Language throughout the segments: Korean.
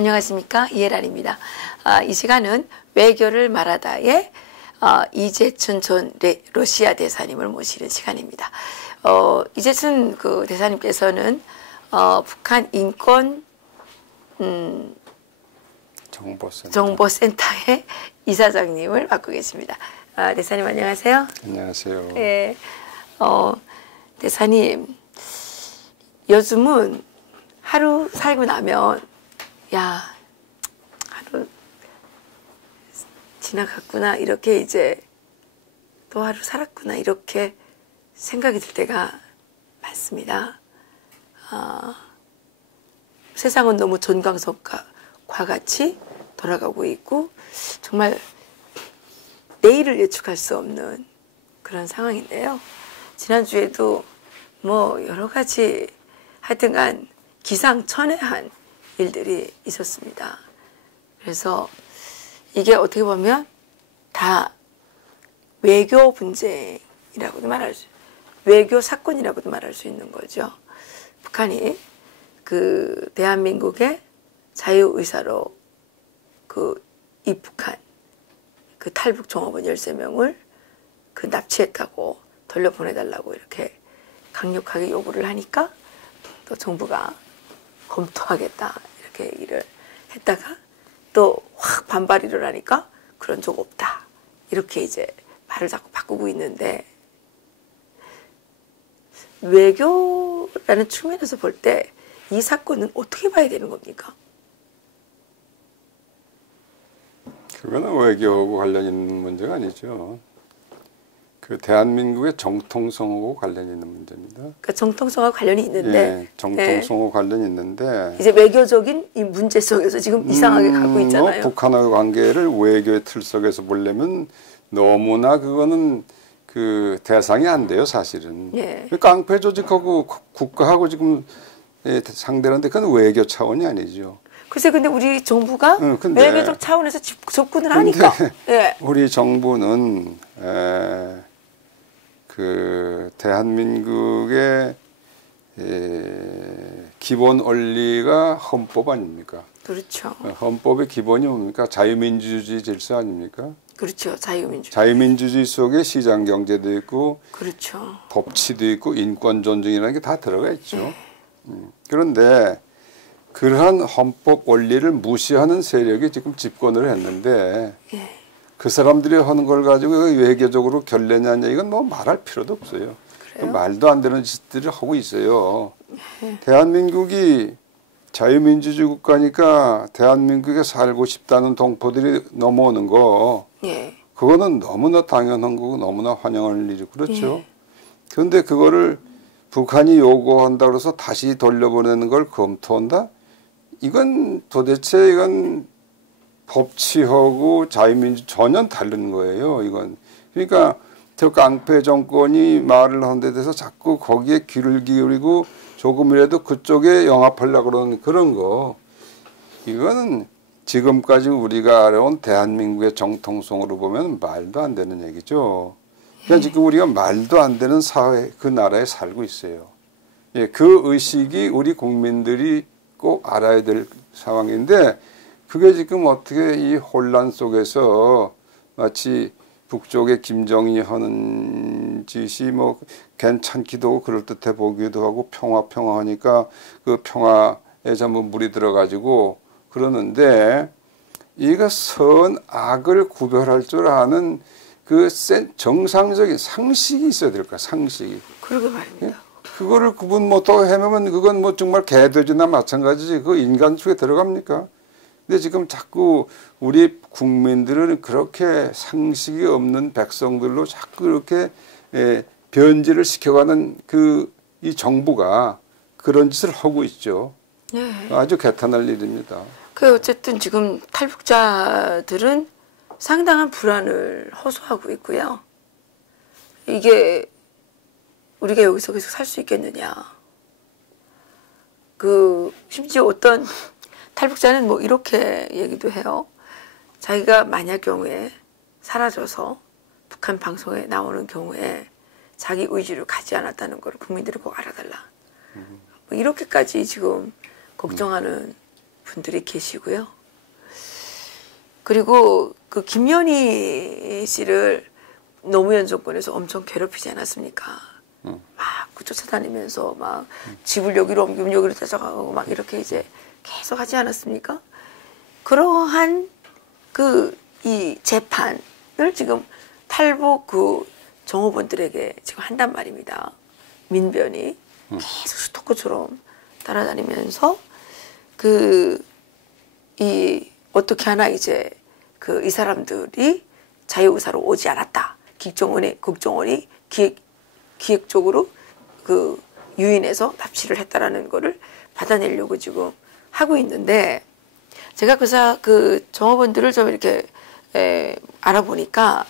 안녕하십니까, 이해란입니다. 이 시간은 외교를 말하다의 이재춘 전 러시아 대사님을 모시는 시간입니다. 이재춘 그 대사님께서는 북한 인권 정보센터의 이사장님을 맡고 계십니다. 대사님 안녕하세요. 안녕하세요. 예, 대사님 요즘은 하루 살고 나면 야, 하루 지나갔구나, 이렇게 이제 또 하루 살았구나, 이렇게 생각이 들 때가 많습니다. 세상은 너무 전광석과 같이 돌아가고 있고 정말 내일을 예측할 수 없는 그런 상황인데요. 지난주에도 뭐 여러 가지 하여튼간 기상천외한 일들이 있었습니다. 그래서 이게 어떻게 보면 다 외교 분쟁이라고도 말할 수, 외교 사건이라고도 말할 수 있는 거죠. 북한이 그 대한민국의 자유의사로 그 입북한 그 탈북 종업원 13명을 그 납치했다고 돌려보내달라고 이렇게 강력하게 요구를 하니까 또 정부가 검토하겠다 이렇게 얘기를 했다가 또 확 반발이 일어나니까 그런 적 없다 이렇게 이제 말을 자꾸 바꾸고 있는데, 외교라는 측면에서 볼 때 이 사건은 어떻게 봐야 되는 겁니까? 그거는 외교하고 관련 있는 문제가 아니죠. 그 대한민국의 정통성하고 관련이 있는 문제입니다. 그러니까 정통성과 관련이 있는데, 예, 정통성하고 관련이 있는데 이제 외교적인 이 문제 속에서 지금 이상하게 가고 있잖아요. 북한의 관계를 외교의 틀 속에서 보려면 너무나 그거는 그 대상이 안 돼요, 사실은. 예. 깡패 조직하고 국가하고 지금 상대하는데 그건 외교 차원이 아니죠. 글쎄, 근데 우리 정부가 외교적 차원에서 접근을 하니까. 예. 우리 정부는 그 대한민국의 기본 원리가 헌법 아닙니까? 그렇죠. 헌법의 기본이 뭡니까? 자유민주주의 질서 아닙니까? 그렇죠. 자유민주주의. 자유민주주의 속에 시장경제도 있고, 그렇죠. 법치도 있고, 인권 존중이라는 게 다 들어가 있죠. 그런데 그러한 헌법 원리를 무시하는 세력이 지금 집권을 했는데, 그 사람들이 하는 걸 가지고 외교적으로 결례냐냐, 이건 뭐 말할 필요도 없어요. 말도 안 되는 짓들을 하고 있어요. 대한민국이 자유민주주의 국가니까 대한민국에 살고 싶다는 동포들이 넘어오는 거, 그거는 너무나 당연한 거고 너무나 환영할 일이고 그렇죠. 그런데 그거를 북한이 요구한다 그래서 다시 돌려보내는 걸 검토한다? 이건 도대체 이건 법치하고 자유민주 전혀 다른 거예요. 이건. 그러니까 저 깡패 정권이 말을 하는 데 대해서 자꾸 거기에 귀를 기울이고 조금이라도 그쪽에 영합하려고 그러는 그런 거. 이거는 지금까지 우리가 알아온 대한민국의 정통성으로 보면 말도 안 되는 얘기죠. 그러니까 지금 우리가 말도 안 되는 사회, 그 나라에 살고 있어요. 예, 그 의식이 우리 국민들이 꼭 알아야 될 상황인데, 그게 지금 어떻게 이 혼란 속에서 마치 북쪽의 김정일이 하는 짓이 뭐 괜찮기도 하고 그럴듯해 보기도 하고 평화하니까 그 평화에 전부 물이 들어가지고 그러는데, 이거 선악을 구별할 줄 아는 그 정상적인 상식이 있어야 될까, 상식이. 그러게 말입니다. 그거를 구분 못하고 헤매면 그건 뭐 정말 개돼지나 마찬가지지. 그 인간 속에 들어갑니까? 근데 지금 자꾸 우리 국민들은 그렇게 상식이 없는 백성들로 자꾸 이렇게 변질을 시켜가는 이 정부가 그런 짓을 하고 있죠. 아주 개탄할 일입니다. 그 어쨌든 지금 탈북자들은 상당한 불안을 호소하고 있고요. 이게 우리가 여기서 계속 살 수 있겠느냐. 심지어 어떤 탈북자는 뭐 이렇게 얘기도 해요. 자기가 만약 경우에 사라져서 북한 방송에 나오는 경우에 자기 의지를 가지 않았다는 걸 국민들이 꼭 알아달라. 뭐 이렇게까지 지금 걱정하는 분들이 계시고요. 그리고 그 김연희 씨를 노무현 정권에서 엄청 괴롭히지 않았습니까? 막 쫓아다니면서 막 집을 여기로 옮기면 여기로 찾아가고 막 이렇게 이제 계속 하지 않았습니까? 그러한 이 재판을 지금 탈북 그 정호원들에게 지금 한단 말입니다. 민변이 계속 스토커처럼 따라다니면서 어떻게 하나 이제 이 사람들이 자유의사로 오지 않았다. 국정원이 기획적으로 유인해서 납치를 했다라는 거를 받아내려고 지금 하고 있는데, 제가 그 정업원들을 좀 이렇게 알아보니까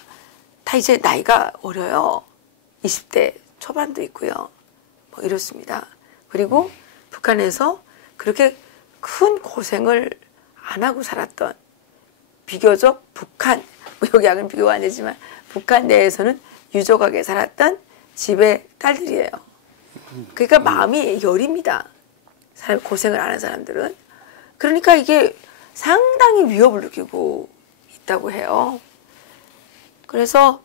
다 이제 나이가 어려요. 20대 초반도 있고요. 뭐 이렇습니다. 그리고 북한에서 그렇게 큰 고생을 안 하고 살았던, 비교적 북한, 여기하고는 비교가 안 되지만 북한 내에서는 유족하게 살았던 집의 딸들이에요. 그러니까 마음이 여립니다. 고생을 안 한 사람들은. 그러니까 이게 상당히 위협을 느끼고 있다고 해요. 그래서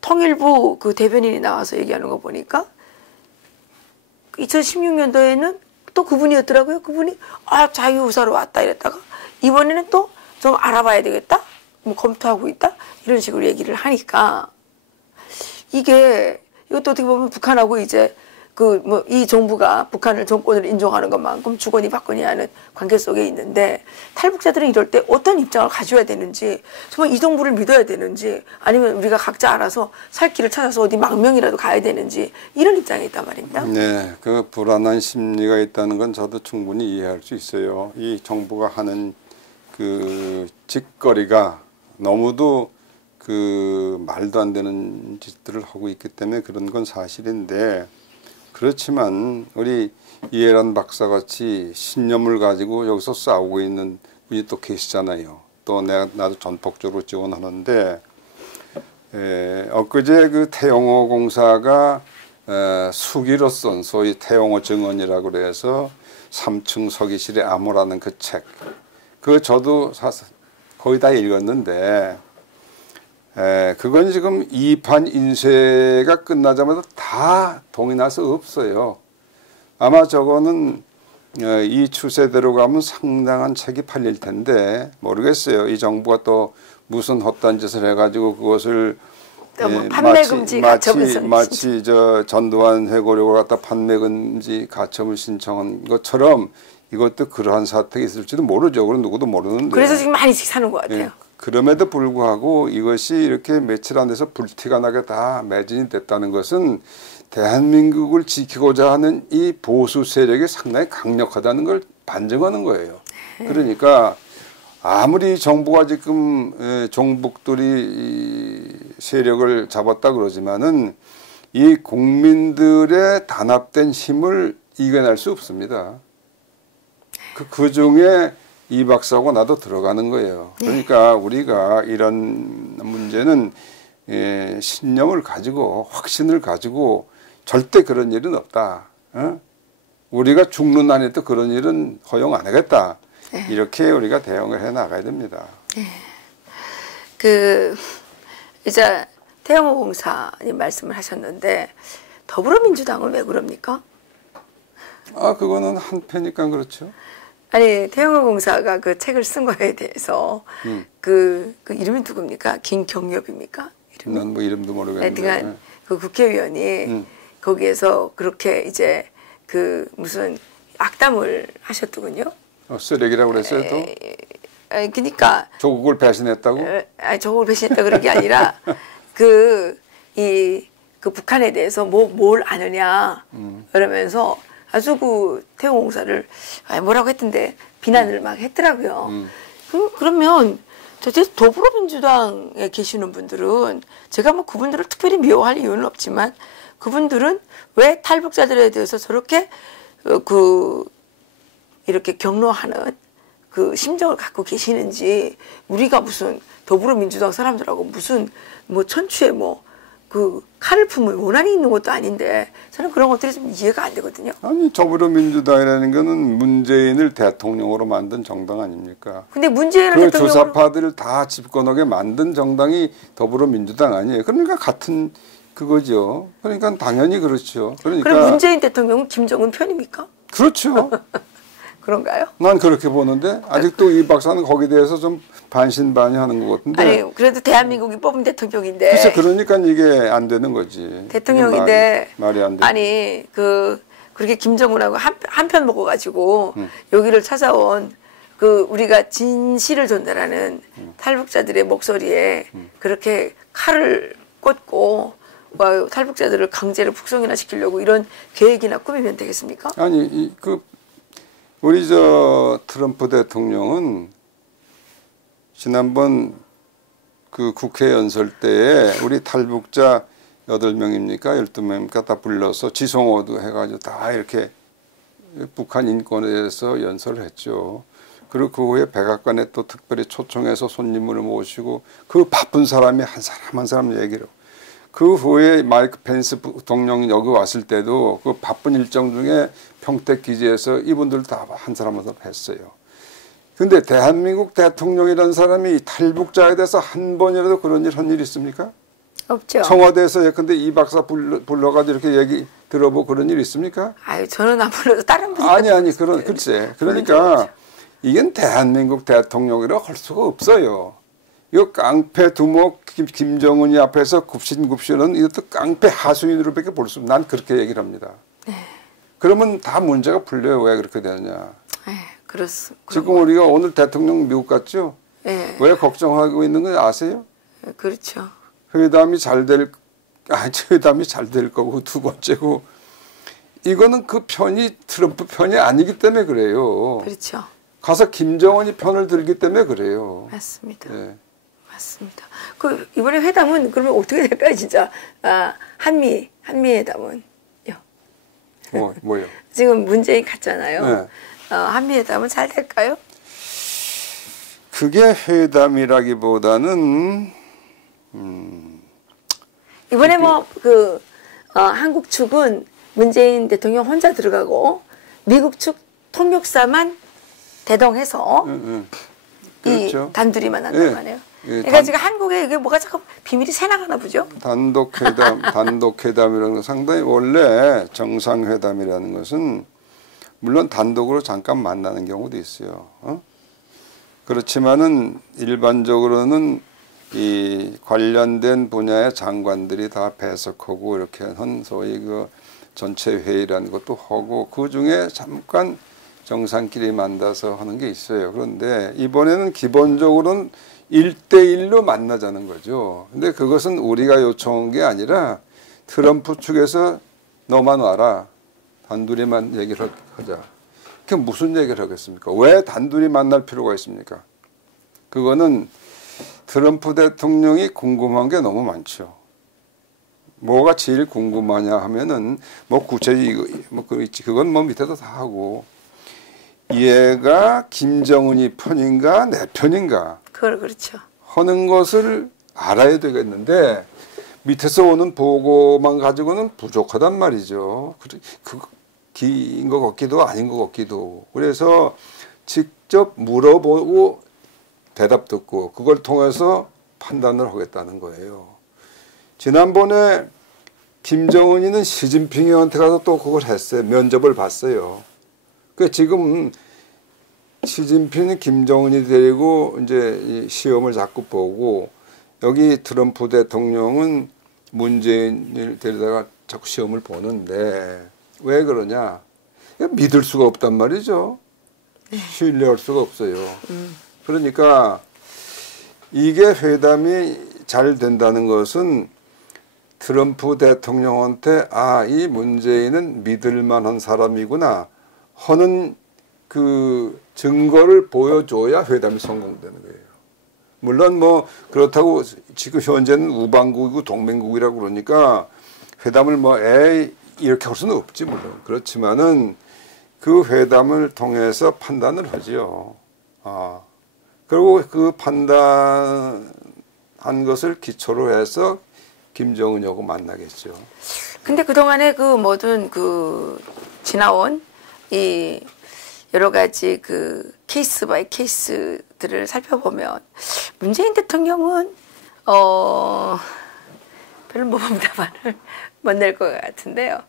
통일부 대변인이 나와서 얘기하는 거 보니까 2016년도에는 또 그분이었더라고요. 그분이 자유의사로 왔다 이랬다가 이번에는 또 좀 알아봐야 되겠다, 뭐 검토하고 있다 이런 식으로 얘기를 하니까, 이것도 어떻게 보면 북한하고 이제 이 정부가 북한을 정권을 인정하는 것만큼 주거니 받거니 하는 관계 속에 있는데, 탈북자들은 이럴 때 어떤 입장을 가져야 되는지, 정말 이 정부를 믿어야 되는지, 아니면 우리가 각자 알아서 살 길을 찾아서 어디 망명이라도 가야 되는지, 이런 입장에 있단 말입니다. 네, 그 불안한 심리가 있다는 건 저도 충분히 이해할 수 있어요. 이 정부가 하는 짓거리가 너무도 말도 안 되는 짓들을 하고 있기 때문에 그런 건 사실인데, 그렇지만 우리 이해란 박사같이 신념을 가지고 여기서 싸우고 있는 분이 또 계시잖아요. 또 나도 전폭적으로 지원하는데, 엊그제 태영호 공사가 수기로 쓴 소위 태영호 증언이라고 그래서 3층 서기실의 암호라는 그 책, 저도 거의 다 읽었는데, 그건 지금 이판 인쇄가 끝나자마자 다 동의날 수 없어요. 아마 저거는 이 추세대로 가면 상당한 책이 팔릴 텐데 모르겠어요. 이 정부가 또 무슨 헛된 짓을 해가지고 그것을 판매금지 가처분 마치 전두환 회고록을 갖다 판매금지 가처분 신청한 것처럼 이것도 그러한 사태가 있을지도 모르죠. 그건 누구도 모르는데. 그래서 지금 많이씩 사는 것 같아요. 그럼에도 불구하고 이것이 이렇게 며칠 안 돼서 불티가 나게 다 매진이 됐다는 것은 대한민국을 지키고자 하는 이 보수 세력이 상당히 강력하다는 걸 반증하는 거예요. 그러니까 아무리 정부가 지금 종북들이 세력을 잡았다 그러지만은 이 국민들의 단합된 힘을 이겨낼 수 없습니다. 그 중에 이 박사하고 나도 들어가는 거예요. 그러니까 우리가 이런 문제는 신념을 가지고 확신을 가지고 절대 그런 일은 없다. 우리가 죽는 한에도 그런 일은 허용 안 하겠다. 이렇게 우리가 대응을 해 나가야 됩니다. 이제 태영호 공사님 말씀을 하셨는데, 더불어민주당은 왜 그럽니까? 그거는 한패니까 그렇죠. 아니, 태영호 공사가 그 책을 쓴 거에 대해서 그 이름이 누굽니까? 김경엽입니까? 이름이? 난 뭐 이름도 모르겠는데. 그 국회의원이 거기에서 그렇게 이제 무슨 악담을 하셨더군요. 쓰레기라고 그랬어요, 또? 그러니까 조국을 배신했다고? 조국을 배신했다 그런 게 아니라 북한에 대해서 뭘 아느냐 그러면서 아주 태영호 공사를 뭐라고 했던데 비난을 막 했더라고요. 그러면 도대체 더불어민주당에 계시는 분들은, 제가 뭐 그분들을 특별히 미워할 이유는 없지만, 그분들은 왜 탈북자들에 대해서 저렇게 이렇게 경로하는 심정을 갖고 계시는지, 우리가 무슨 더불어민주당 사람들하고 무슨 천추에 그 칼을 품을 원한이 있는 것도 아닌데 저는 그런 것들이 좀 이해가 안 되거든요. 아니 더불어민주당이라는 거는 문재인을 대통령으로 만든 정당 아닙니까? 근데 문재인을 그 대통령으로 주사파들을 다 집권하게 만든 정당이 더불어민주당 아니에요. 그러니까 같은 그거죠. 그러니까 당연히 그렇죠. 그러니까 그럼 문재인 대통령은 김정은 편입니까? 그렇죠. 그런가요? 난 그렇게 보는데 아직도 이 박사는 거기에 대해서 좀 반신반의하는 것 같은데. 아니 그래도 대한민국이 뽑은 대통령인데. 글쎄 그러니까 이게 안 되는 거지. 대통령인데 말이 안 돼. 아니 그렇게 김정은하고 한편 먹어가지고 여기를 찾아온 그 우리가 진실을 전달하는 탈북자들의 목소리에 그렇게 칼을 꽂고 탈북자들을 강제로 북송이나 시키려고 이런 계획이나 꾸미면 되겠습니까? 아니 우리 저 트럼프 대통령은 지난번 그 국회 연설 때에 우리 탈북자 8명입니까? 12명입니까? 다 불러서 지송호도 해가지고 다 이렇게 북한 인권에 대해서 연설을 했죠. 그리고 그 후에 백악관에 또 특별히 초청해서 손님을 모시고 그 바쁜 사람이 한 사람 한 사람 얘기를. 그 후에 마이크 펜스 부통령 여기 왔을 때도 그 바쁜 일정 중에 평택 기지에서 이분들 다 한 사람 한 사람 했어요. 근데 대한민국 대통령이라는 사람이 탈북자에 대해서 한 번이라도 그런 일 한 일 있습니까? 없죠. 청와대에서 예컨대 이 박사 불러가지고 이렇게 얘기 들어보고 그런 일 있습니까? 아유 저는 안 불러도 다른 분이 아니 글쎄 그러니까 이건 대한민국 대통령이라고 할 수가 없어요. 이거 깡패 두목 김정은이 앞에서 굽신굽신은 이것도 깡패 하수인으로밖에 볼 수 없는 난 그렇게 얘기를 합니다. 네. 그러면 다 문제가 풀려요. 왜 그렇게 되느냐. 그렇습니다. 지금 우리가 오늘 대통령 미국 갔죠? 네. 왜 걱정하고 있는 거 아세요? 그렇죠. 회담이 잘 될 거고 두 번째고 이거는 그 편이 트럼프 편이 아니기 때문에 그래요. 그렇죠. 가서 김정은이 편을 들기 때문에 그래요. 맞습니다. 네. 맞습니다. 그 이번에 회담은 그러면 어떻게 될까요, 진짜? 한미 회담은 뭐요? 지금 문재인 갔잖아요. 네. 한미 회담은 잘 될까요? 그게 회담이라기보다는 이번에 한국 측은 문재인 대통령 혼자 들어가고 미국 측 통역사만 대동해서 그렇죠. 이 단둘이 만난다고 하네요. 그러니까 지금 한국에 이게 뭐가 자꾸 비밀이 새나가나 보죠? 단독회담이라는 건 상당히 원래 정상회담이라는 것은 물론 단독으로 잠깐 만나는 경우도 있어요. 그렇지만은 일반적으로는 이 관련된 분야의 장관들이 다 배석하고 이렇게 한 소위 그 전체 회의라는 것도 하고 그 중에 잠깐 정상끼리 만나서 하는 게 있어요. 그런데 이번에는 기본적으로는 1대1로 만나자는 거죠. 근데 그것은 우리가 요청한 게 아니라 트럼프 측에서 너만 와라. 단둘이만 얘기를 하자. 그게 무슨 얘기를 하겠습니까? 왜 단둘이 만날 필요가 있습니까? 그거는 트럼프 대통령이 궁금한 게 너무 많죠. 뭐가 제일 궁금하냐 하면은 뭐 구체적으로 그건 뭐 밑에도 다 하고 얘가 김정은이 편인가 내 편인가 그렇죠. 하는 것을 알아야 되겠는데 밑에서 오는 보고만 가지고는 부족하단 말이죠. 긴 것 같기도 아닌 것 같기도. 그래서 직접 물어보고 대답 듣고 그걸 통해서 판단을 하겠다는 거예요. 지난번에 김정은이는 시진핑한테 가서 또 그걸 했어요. 면접을 봤어요. 그 지금 시진핑은 김정은이 데리고 이제 시험을 자꾸 보고 여기 트럼프 대통령은 문재인을 데리다가 자꾸 시험을 보는데 왜 그러냐? 믿을 수가 없단 말이죠. 신뢰할 수가 없어요. 그러니까 이게 회담이 잘 된다는 것은 트럼프 대통령한테 이 문재인은 믿을 만한 사람이구나 하는 그 증거를 보여줘야 회담이 성공되는 거예요. 물론 뭐 그렇다고 지금 현재는 우방국이고 동맹국이라고 그러니까 회담을 이렇게 할 수는 없지 물론. 그렇지만은 그 회담을 통해서 판단을 하지요. 그리고 그 판단한 것을 기초로 해서 김정은하고 만나겠죠. 근데 그동안에 그 모든 그 지나온 이 여러 가지 그 케이스 바이 케이스들을 살펴보면 문재인 대통령은 별로 모범 답안을 못 낼 것 같은데요.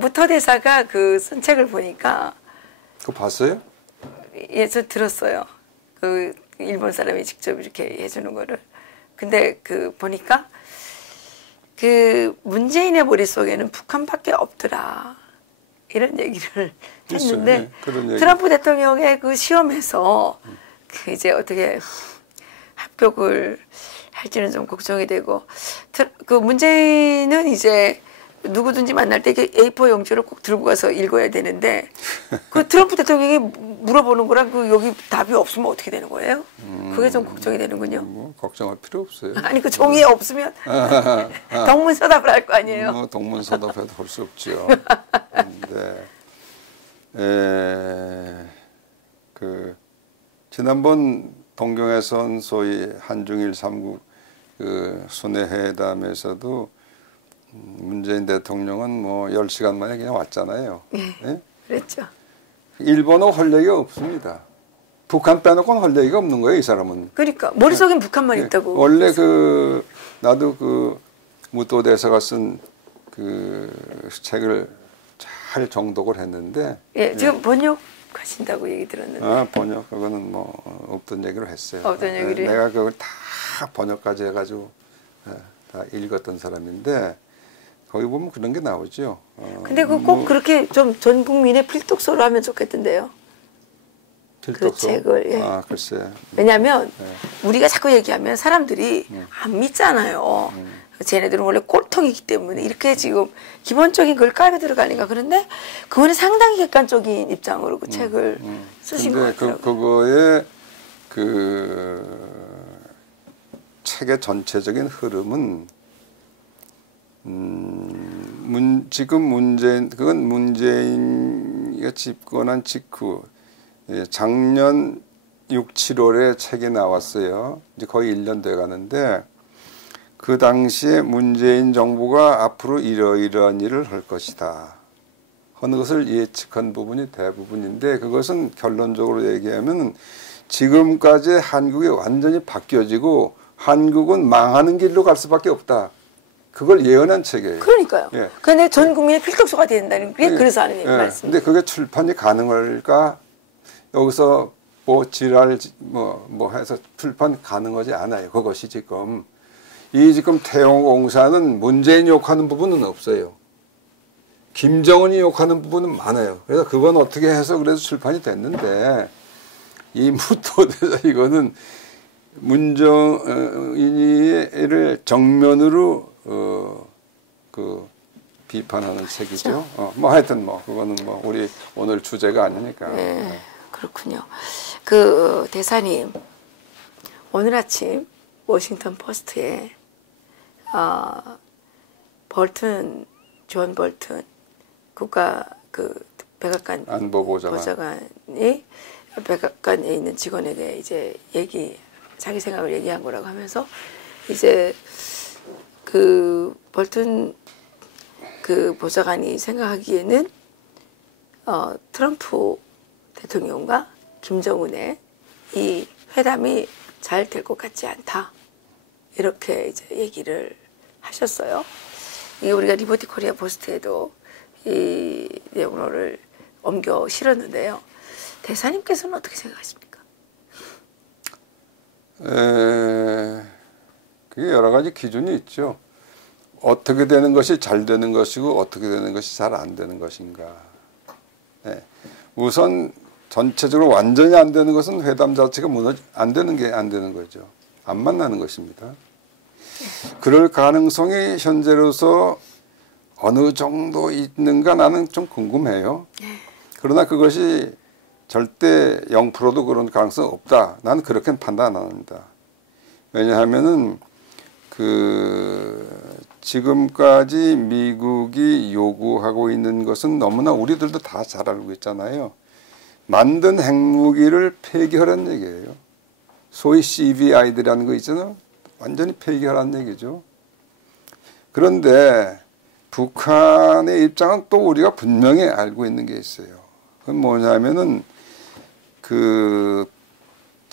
무터 대사가 그 쓴 책을 보니까 그거 봤어요? 예, 저 들었어요. 그 일본 사람이 직접 이렇게 해주는 거를. 근데 그 보니까 그 문재인의 머릿속에는 북한밖에 없더라. 이런 얘기를 했는데 네, 그런 얘기. 트럼프 대통령의 그 시험에서 그 이제 어떻게 합격을 할지는 좀 걱정이 되고 그 문재인은 이제 누구든지 만날 때 A4 용지를 꼭 들고 가서 읽어야 되는데 그 트럼프 대통령이 물어보는 거랑 그 여기 답이 없으면 어떻게 되는 거예요? 그게 좀 걱정이 되는군요. 뭐 걱정할 필요 없어요. 아니 그 종이에 없으면 동문서답을 할 거 아니에요? 뭐 동문서답해도 할 수 없죠. 근데 그 지난번 동경에선 소위 한중일 삼국 그 순회회담에서도 문재인 대통령은 뭐 10시간 만에 그냥 왔잖아요. 예? 그랬죠. 일본어 할 얘기가 없습니다. 북한 빼놓고는 할 얘기가 없는 거예요, 이 사람은. 그러니까 머릿속엔 북한만 있다고. 원래 그 나도 그 무토 대사가 쓴 그 책을 잘 정독을 했는데. 예, 지금 번역하신다고 얘기 들었는데. 아, 번역 그거는 뭐 없던 얘기를 했어요. 없던 얘기를. 내가 그걸 다 번역까지 해가지고 다 읽었던 사람인데. 거기 보면 그런 게 나오죠. 근데 그 꼭 그렇게 좀 전 국민의 필독서로 하면 좋겠던데요. 필독서? 그 책을. 예. 아, 글쎄. 왜냐하면 우리가 자꾸 얘기하면 사람들이 안 믿잖아요. 쟤네들은 원래 꼴통이기 때문에 이렇게 지금 기본적인 걸 깔고 들어가니까 그런데 그거는 상당히 객관적인 입장으로 그 책을 쓰신 것 같아요. 그거의 그 책의 전체적인 흐름은 지금 그건 문재인이 집권한 직후 작년 6, 7월에 책이 나왔어요. 이제 거의 1년 돼 가는데 그 당시에 문재인 정부가 앞으로 이러이러한 일을 할 것이다 하는 것을 예측한 부분이 대부분인데 그것은 결론적으로 얘기하면 지금까지 한국이 완전히 바뀌어지고 한국은 망하는 길로 갈 수밖에 없다. 그걸 예언한 책이에요. 그러니까요. 예. 그런데 전 국민의 필독서가 된다는 게 그래서 하는 얘기 말씀. 근데 그게 출판이 가능할까? 여기서 뭐 지랄 뭐 해서 출판 가능하지 않아요. 그것이 지금 지금 태용공사는 문재인 욕하는 부분은 없어요. 김정은이 욕하는 부분은 많아요. 그래서 그건 어떻게 해서 그래서 출판이 됐는데 이 무토대사 이거는 문재인을 정면으로 그 비판하는 책이죠. 뭐 하여튼 뭐 그거는 뭐 우리 오늘 주제가 아니니까. 네, 그렇군요. 그 대사님 오늘 아침 워싱턴 포스트에 존 볼튼 국가 그 백악관 보좌관이 백악관에 있는 직원에게 이제 자기 생각을 얘기한 거라고 하면서 이제 그 볼튼 그 보좌관이 생각하기에는 트럼프 대통령과 김정은의 이 회담이 잘 될 것 같지 않다 이렇게 이제 얘기를 하셨어요. 이게 우리가 리버티 코리아 포스트에도 이 내용을 옮겨 실었는데요. 대사님께서는 어떻게 생각하십니까? 그게 여러 가지 기준이 있죠. 어떻게 되는 것이 잘 되는 것이고 어떻게 되는 것이 잘 안 되는 것인가. 우선 전체적으로 완전히 안 되는 것은 회담 자체가 안 되는 거죠. 안 만나는 것입니다. 그럴 가능성이 현재로서 어느 정도 있는가 나는 좀 궁금해요. 그러나 그것이 절대 0%도 그런 가능성 없다. 나는 그렇게는 판단 안 합니다. 왜냐하면은 지금까지 미국이 요구하고 있는 것은 너무나 우리들도 다 잘 알고 있잖아요. 만든 핵무기를 폐기하라는 얘기예요. 소위 CVID라는 거 있잖아요. 완전히 폐기하라는 얘기죠. 그런데 북한의 입장은 또 우리가 분명히 알고 있는 게 있어요. 그건 뭐냐면은 그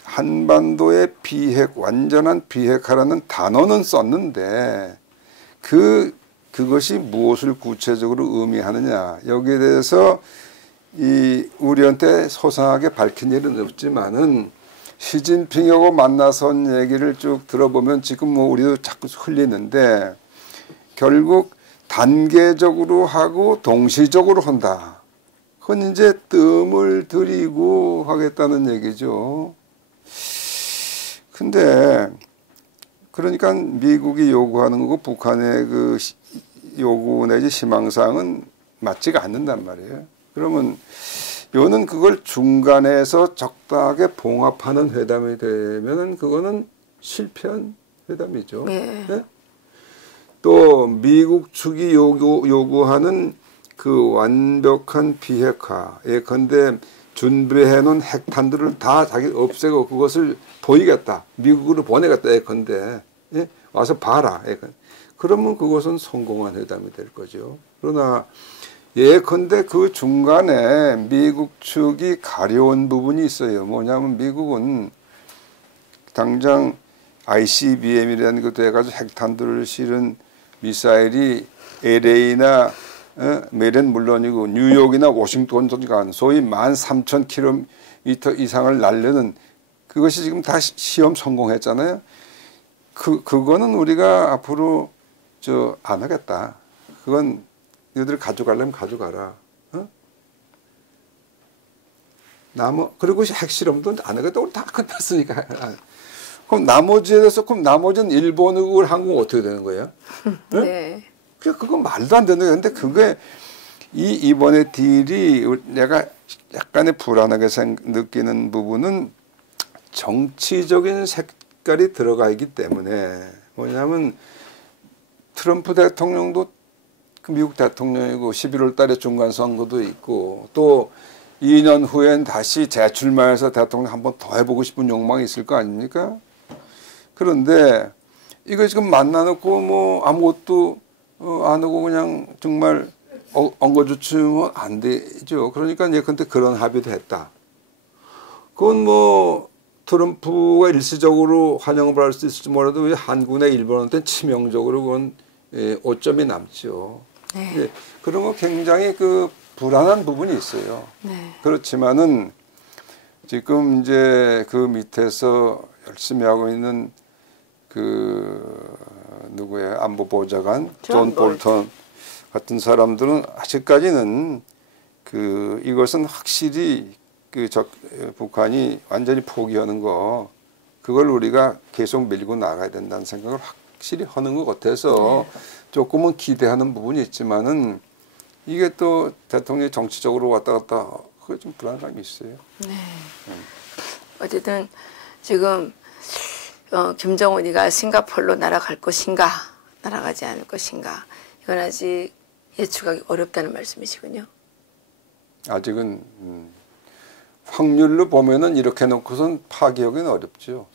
한반도의 비핵, 완전한 비핵화라는 단어는 썼는데 그것이 무엇을 구체적으로 의미하느냐, 여기에 대해서 우리한테 소상하게 밝힌 일은 없지만은 시진핑하고 만나선 얘기를 쭉 들어보면 지금 뭐 우리도 자꾸 흘리는데 결국 단계적으로 하고 동시적으로 한다. 그건 이제 뜸을 들이고 하겠다는 얘기죠. 근데 그러니까 미국이 요구하는 거고 북한의 그 요구 내지 희망사항은 맞지가 않는단 말이에요. 그러면 요는 그걸 중간에서 적당하게 봉합하는 회담이 되면은 그거는 실패한 회담이죠. 예. 네? 또 미국 측이 요구하는 그 완벽한 비핵화, 예컨대 준비해 놓은 핵탄두를 다 자기 없애고 그것을 보이겠다, 미국으로 보내겠다, 예컨대, 예? 와서 봐라, 예컨대. 그러면 그것은 성공한 회담이 될 거죠. 그러나 예컨대 그 중간에 미국 측이 가려운 부분이 있어요. 뭐냐면 미국은 당장 ICBM이라는 것도 해가지고 핵탄두를 실은 미사일이 LA나 메린 물론이고 뉴욕이나 워싱턴까지 가는 소위 13,000km 이상을 날르는 그것이 지금 다 시험 성공했잖아요. 그거는 우리가 앞으로 안 하겠다. 그건 너희들 가져가려면 가져가라. 그리고 핵실험도 안 하겠다. 우리 다 끝났으니까. 그럼 나머지에 대해서, 그럼 나머지는 일본하고 한국은 어떻게 되는 거예요? 네. 그건 말도 안 되는 거예요. 근데 그게 이번에 딜이 내가 약간의 불안하게 느끼는 부분은 정치적인 색깔이 들어가 있기 때문에, 뭐냐면 트럼프 대통령도 미국 대통령이고 11월 달에 중간 선거도 있고 또 2년 후엔 다시 재출마해서 대통령 한번 더 해보고 싶은 욕망이 있을 거 아닙니까? 그런데 이거 지금 만나놓고 뭐 아무것도 안 하고 그냥 정말 엉거주춤은 안 되죠. 그러니까 예컨대 그런 합의도 했다. 그건 뭐 트럼프가 일시적으로 환영을 받을 수 있을지 몰라도 왜 한국이나 일본한테는 치명적으로 그건 오점이 남죠. 네. 예, 그런 거 굉장히 그 불안한 부분이 있어요. 네. 그렇지만은 지금 이제 그 밑에서 열심히 하고 있는 그 누구예요? 안보보좌관 존 볼턴 같은 사람들은 아직까지는 그 이것은 확실히 북한이 완전히 포기하는 거 그걸 우리가 계속 밀고 나가야 된다는 생각을 확실히 하는 것 같아서 조금은 기대하는 부분이 있지만은 이게 또 대통령이 정치적으로 왔다 갔다 그게 좀 불안감이 있어요. 네. 어쨌든 지금 김정은이가 싱가포르로 날아갈 것인가 날아가지 않을 것인가 이건 아직 예측하기 어렵다는 말씀이시군요. 아직은 확률로 보면은 이렇게 놓고선 파기하기는 어렵죠.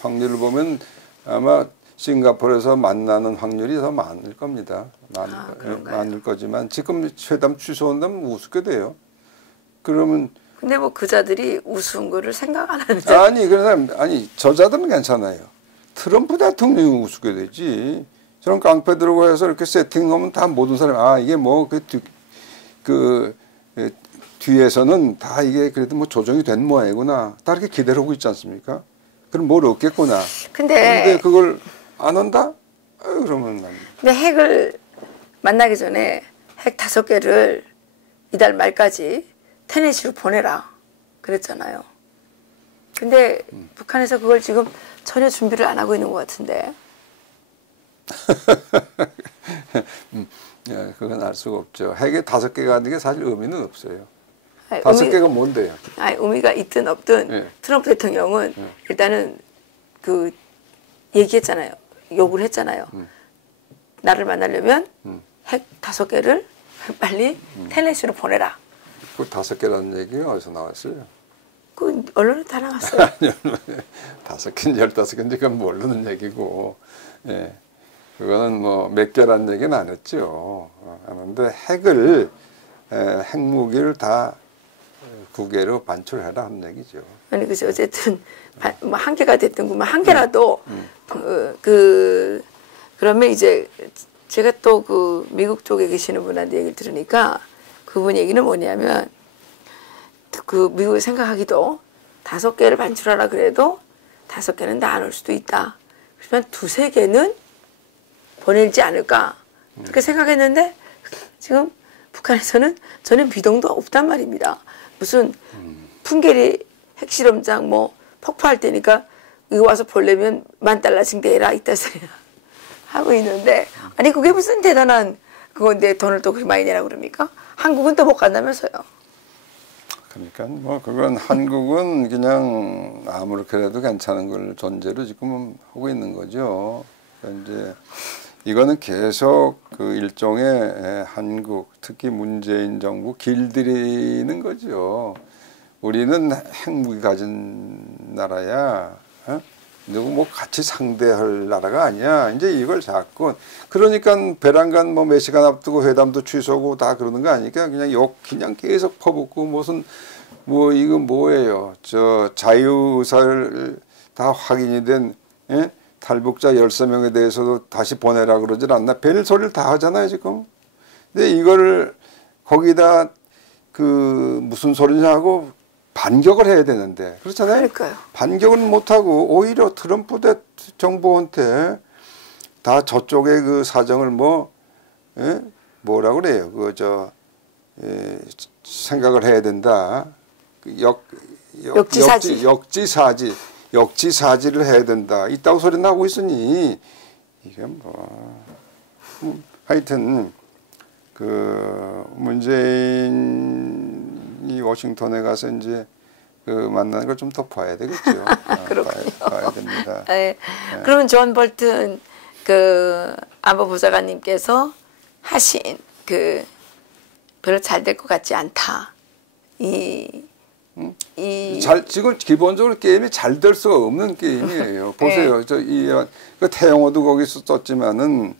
확률을 보면 아마 싱가포르에서 만나는 확률이 더 많을 겁니다. 많을 거지만 지금 회담 취소한다면 우습게 돼요. 그러면 근데 뭐 그자들이 우스운 거를 생각 안 하는 아니 그런 사람 저자들은 괜찮아요. 트럼프 대통령이 우습게 되지. 저런 깡패 들고 해서 이렇게 세팅하면 다 모든 사람이 이게 뭐 그 뒤에서는 다 이게 그래도 뭐 조정이 된 모양이구나. 다 이렇게 기대를 하고 있지 않습니까? 그럼 뭘 얻겠구나. 근데 그걸 안 한다? 그러면 근데 핵을 만나기 전에 핵 5개를 이달 말까지 테네시로 보내라 그랬잖아요. 근데 북한에서 그걸 지금 전혀 준비를 안 하고 있는 것 같은데. 그건 알 수가 없죠. 핵에 5개가 하는 게 사실 의미는 없어요. 5개가 뭔데요? 의미가 있든 없든 트럼프 대통령은 일단은 그 얘기했잖아요. 요구를 했잖아요. 나를 만나려면 핵 5개를 빨리 테네시로 보내라. 그 5개라는 얘기가 어디서 나왔어요? 그 언론에 다 나왔어요. 5개는 15개인데 그건 모르는 얘기고. 예. 그거는 뭐 몇 개란 얘기는 안 했죠. 하는데 핵을 핵무기를 다 국외로 반출해라 하는 얘기죠. 아니 그죠. 어쨌든 뭐 한 개가 됐든 한 개라도 그러면 이제 제가 또 그 미국 쪽에 계시는 분한테 얘기를 들으니까 그분 얘기는 뭐냐면 그 미국이 생각하기도 5개를 반출하라 그래도 5개는 다 안 올 수도 있다. 그러면 2~3개는 보내지 않을까 그렇게 생각했는데 지금 북한에서는 전혀 비동도 없단 말입니다. 무슨 풍계리 핵실험장 뭐 폭파할 때니까 이거 와서 보려면 $10,000씩 내라 이따 소리 하고 있는데 아니 그게 무슨 대단한 그건데 돈을 또 그렇게 많이 내라고 그럽니까? 한국은 또 못 간다면서요. 그러니까 뭐 그건 한국은 그냥 아무렇게라도 괜찮은 걸 전제로 지금 하고 있는 거죠. 그러니까 이제 이거는 계속 그 일종의 한국 특히 문재인 정부 길들이는 거죠. 우리는 핵무기 가진 나라야. 누구 뭐 같이 상대할 나라가 아니야. 이제 이걸 자꾸 그러니까 베란간 뭐 몇 시간 앞두고 회담도 취소하고 다 그러는 거 아니까 그냥 계속 퍼붓고 무슨 뭐 이거 뭐예요. 저 자유의사를 다 확인이 된 탈북자 13명에 대해서도 다시 보내라 그러질 않나. 별 소리를 다 하잖아요 지금. 근데 이거를 거기다 그 무슨 소리냐 하고 반격을 해야 되는데 그렇잖아요. 그러니까요. 반격은 못하고 오히려 트럼프 정부한테 다 저쪽의 그 사정을 뭐라 그래요. 생각을 해야 된다. 역지사지를 해야 된다. 이따고 소리 나고 있으니 이게 하여튼 그 문재인이 워싱턴에 가서 이제 그 만나는 걸 좀 더 봐야 되겠죠. 그렇군요. 봐야 됩니다. 네. 그러면 존 볼튼 그 안보보좌관님께서 하신 그 별로 잘 될 것 같지 않다. 지금 기본적으로 게임이 잘 될 수가 없는 게임이에요. 보세요. 네. 그 태영호도 거기서 썼지만은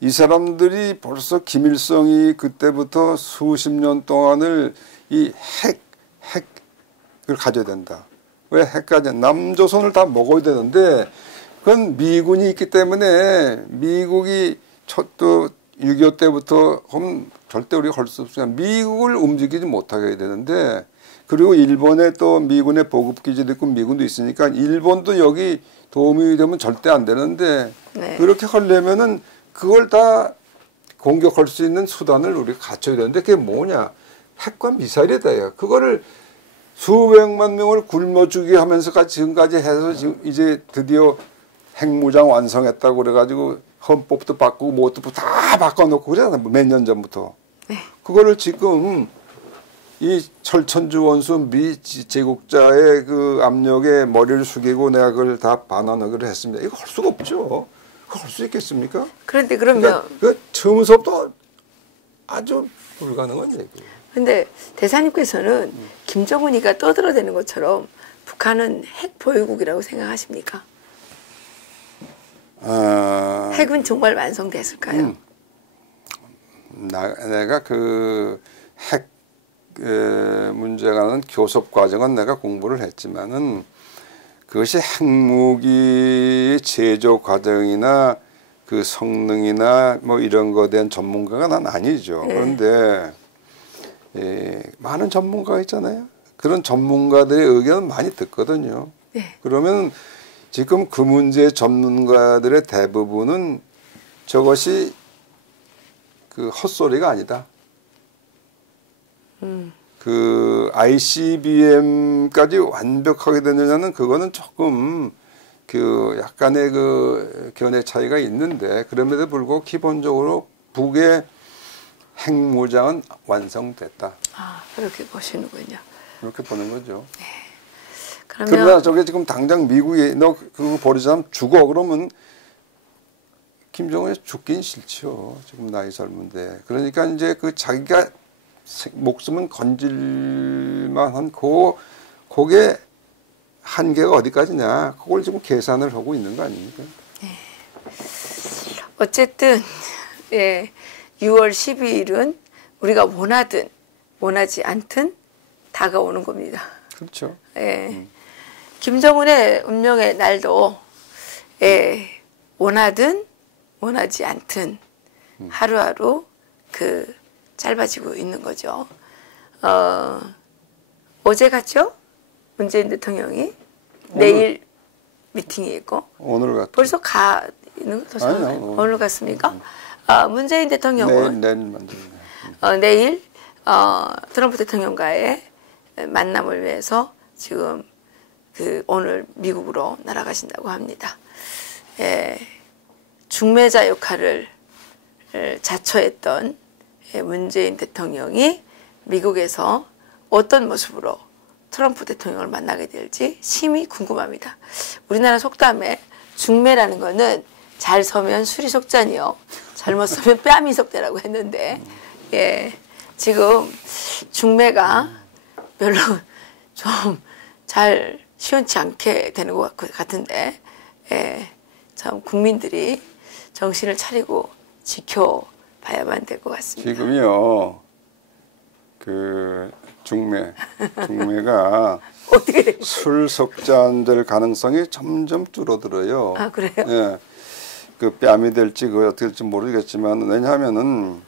이 사람들이 벌써 김일성이 그때부터 수십 년 동안을 이 핵을 가져야 된다. 왜 핵까지? 남조선을 다 먹어야 되는데 그건 미군이 있기 때문에 미국이 또 6.25 때부터 그럼 절대 우리가 할 수 없으니까 미국을 움직이지 못하게 해야 되는데 그리고 일본에 또 미군의 보급기지도 있고 미군도 있으니까 일본도 여기 도움이 되면 절대 안 되는데 네. 그렇게 하려면은 그걸 다 공격할 수 있는 수단을 우리가 갖춰야 되는데 그게 뭐냐? 핵과 미사일이다. 그거를 수백만 명을 굶어 죽게 하면서까지 지금까지 해서 지금 이제 드디어 핵무장 완성했다고 그래가지고 헌법도 바꾸고 뭐도 다 바꿔놓고 그러잖아. 몇 년 전부터. 네. 그거를 지금 이 철천주 원수 미 제국자의 그 압력에 머리를 숙이고 내가 그걸 다 반환하기로 했습니다. 이거 할 수가 없죠. 할 수 있겠습니까? 그런데 그러면 그러니까 그 처음부터 아주 불가능한 얘기예요. 그런데 대사님께서는 김정은이가 떠들어대는 것처럼 북한은 핵 보유국이라고 생각하십니까? 핵은 정말 완성됐을까요? 내가 그 핵 문제가 나는 교섭 과정은 내가 공부를 했지만은 그것이 핵무기 제조 과정이나 그 성능이나 뭐 이런 거에 대한 전문가가 난 아니죠. 그런데 많은 전문가가 있잖아요. 그런 전문가들의 의견은 많이 듣거든요. 그러면 지금 그 문제 전문가들의 대부분은 저것이 그 헛소리가 아니다. 그 ICBM까지 완벽하게 되느냐는 그거는 조금 그 약간의 그 견해 차이가 있는데 그럼에도 불구하고 기본적으로 북의 핵무장은 완성됐다. 아, 그렇게 보시는군요. 그렇게 보는 거죠. 네. 그러나 저게 지금 당장 미국이 너 그거 버리자면 죽어 그러면 김정은이 죽긴 싫죠. 지금 나이 젊은데. 그러니까 이제 그 자기가 목숨은 건질만한 그게 한계가 어디까지냐. 그걸 지금 계산을 하고 있는 거 아닙니까? 네. 어쨌든 예, 6월 12일은 우리가 원하든 원하지 않든 다가오는 겁니다. 그렇죠. 예. 김정은의 운명의 날도 예, 원하든 원하지 않든 하루하루 그 짧아지고 있는 거죠. 어제 갔죠? 문재인 대통령이 내일 미팅이 있고 오늘 갔죠. 벌써 가 있는 거 아니요. 오늘 갔습니까? 문재인 대통령은 내일 트럼프 대통령과의 만남을 위해서 지금 그 오늘 미국으로 날아가신다고 합니다. 중매자 역할을 자처했던 문재인 대통령이 미국에서 어떤 모습으로 트럼프 대통령을 만나게 될지 심히 궁금합니다. 우리나라 속담에 중매라는 거는 잘 서면 술이 속잔이요, 잘못 서면 뺨이 속대라고 했는데 예, 지금 중매가 별로 좀 잘 시원치 않게 되는 것 같은데 예, 참 국민들이 정신을 차리고 지켜봐야만 될 것 같습니다. 지금요 그 중매가 어떻게 된 거예요? 술 속잔될 가능성이 점점 줄어들어요. 아, 그래요? 예, 그 뺨이 될지 그 어떻게 될지 모르겠지만 왜냐하면은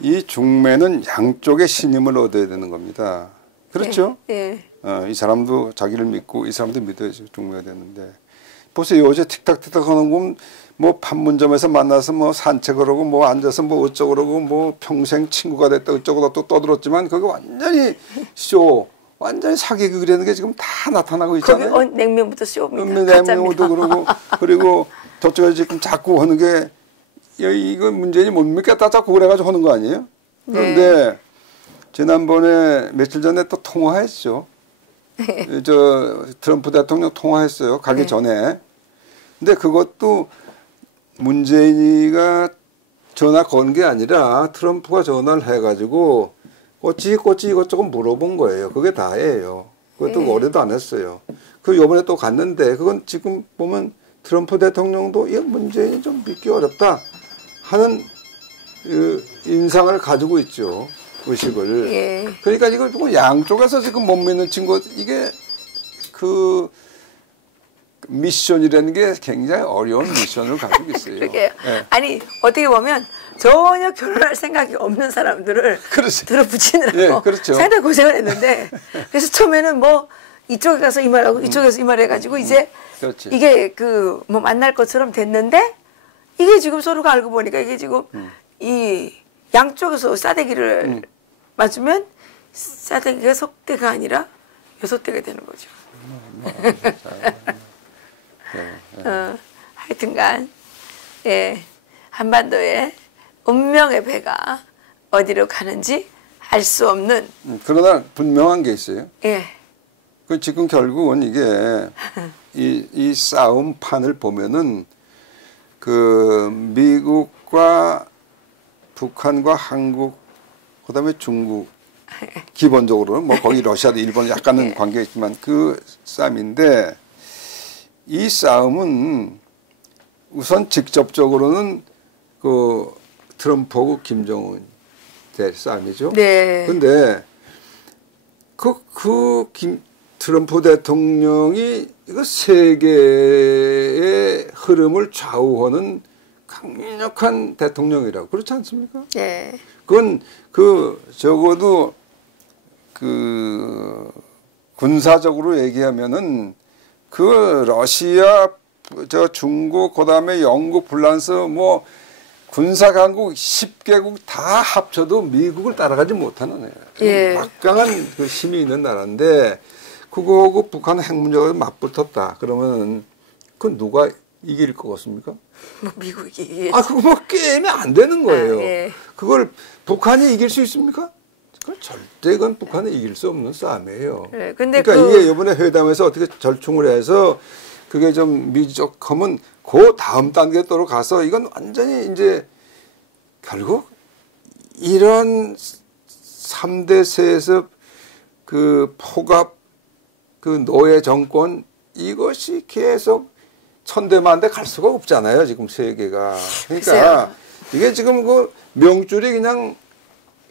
이 중매는 양쪽의 신임을 얻어야 되는 겁니다. 그렇죠? 예. 이 사람도 자기를 믿고 이 사람도 믿어야지 중매가 되는데 보세요. 어제 틱탁틱탁 하는 건 뭐 판문점에서 만나서 뭐 산책을 하고 뭐 앉아서 뭐 어쩌고 그러고 뭐 평생 친구가 됐다 어쩌고 또 떠들었지만 그게 완전히 쇼, 완전히 사기 그리는 게 지금 다 나타나고 있잖아요. 거기 냉면부터 쇼입니다. 냉면도 그러고 그리고 저쪽에 지금 자꾸 하는 게 이거 문재인이 못 믿겠다 자꾸 그래가지고 하는 거 아니에요? 그런데 네. 지난번에 며칠 전에 또 통화했죠. 저 트럼프 대통령 통화했어요. 가기 네. 전에. 근데 그것도 문재인이가 전화 건 게 아니라 트럼프가 전화를 해가지고 꼬치꼬치 이것저것 물어본 거예요. 그게 다예요. 그것도 네. 오래도 안 했어요. 그 요번에 또 갔는데 그건 지금 보면 트럼프 대통령도 이 문재인이 좀 믿기 어렵다 하는 그 인상을 가지고 있죠. 의식을. 예. 그러니까 이걸 보고 양쪽에서 지금 못 믿는 친구 이게 그 미션이라는 게 굉장히 어려운 미션을 가지고 있어요. 그러게요. 네. 아니 어떻게 보면 전혀 결혼할 생각이 없는 사람들을 들어붙이느라고 네, 그렇죠. 상당히 고생을 했는데 그래서 처음에는 뭐 이쪽에 가서 이 말하고 이쪽에서 이 말 해가지고 이제 그렇지. 이게 그 뭐 만날 것처럼 됐는데 이게 지금 서로가 알고 보니까 이게 지금 이 양쪽에서 싸대기를 맞으면 싸대기가 석대가 아니라 6대가 되는 거죠. 하여튼간 예, 한반도의 운명의 배가 어디로 가는지 알 수 없는 그러나 분명한 게 있어요. 예. 그 지금 결국은 이게 이 싸움판을 보면은 그 미국과 북한과 한국 그다음에 중국 기본적으로는 뭐 거기 러시아도 일본 약간은 관계가 있지만 그 싸움인데 이 싸움은 우선 직접적으로는 그 트럼프하고 김정은 대 싸움이죠. 네. 근데 트럼프 대통령이 이거 세계의 흐름을 좌우하는 강력한 대통령이라고 그렇지 않습니까? 네. 그건 적어도 그 군사적으로 얘기하면은 그 러시아 저 중국 그다음에 영국 프랑스 뭐 군사 강국 10개국 다 합쳐도 미국을 따라가지 못하는 나라. 예. 막강한 그 힘이 있는 나라인데 그거하고 북한 핵 문제가 맞붙었다. 그러면 그 누가 이길 것 같습니까? 뭐 미국이. 그거 뭐 게임이 안 되는 거예요. 예. 그걸 북한이 이길 수 있습니까? 그건 절대 그건 북한이 이길 수 없는 싸움이에요. 네, 근데 그러니까 이게 이번에 회담에서 어떻게 절충을 해서 그게 좀 미적하면 그 다음 단계로 가서 이건 완전히 이제 결국 이런 3대 세습 그 포갑 그 노예 정권 이것이 계속 천대만대 갈 수가 없잖아요. 지금 세계가. 그러니까 글쎄요. 이게 지금 그 명줄이 그냥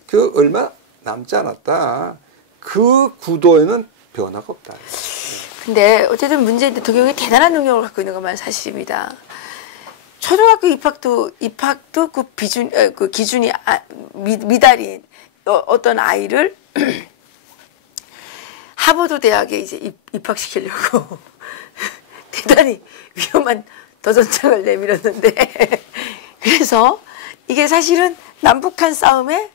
그 얼마 남지 않았다. 그 구도에는 변화가 없다. 근데 어쨌든 문재인 대통령이 대단한 능력을 갖고 있는 것만 사실입니다. 초등학교 입학도 그 기준이 미달인 어떤 아이를 하버드 대학에 이제 입학시키려고 대단히 위험한 도전장을 내밀었는데 그래서 이게 사실은 남북한 싸움이에요.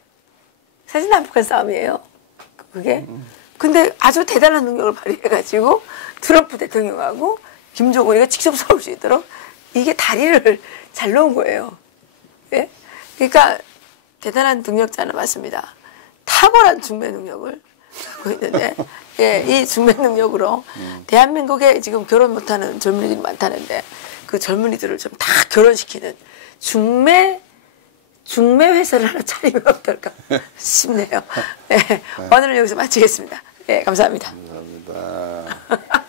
그게. 근데 아주 대단한 능력을 발휘해가지고 트럼프 대통령하고 김정은이가 직접 싸울 수 있도록 이게 다리를 잘 놓은 거예요. 예? 그러니까 대단한 능력자는 맞습니다. 탁월한 중매 능력을 갖고 있는데 예, 이 중매 능력으로 대한민국에 지금 결혼 못하는 젊은이들이 많다는데 그 젊은이들을 좀 다 결혼시키는 중매 회사를 하나 차리면 어떨까 싶네요. 예, 오늘은 여기서 마치겠습니다. 예, 감사합니다. 감사합니다.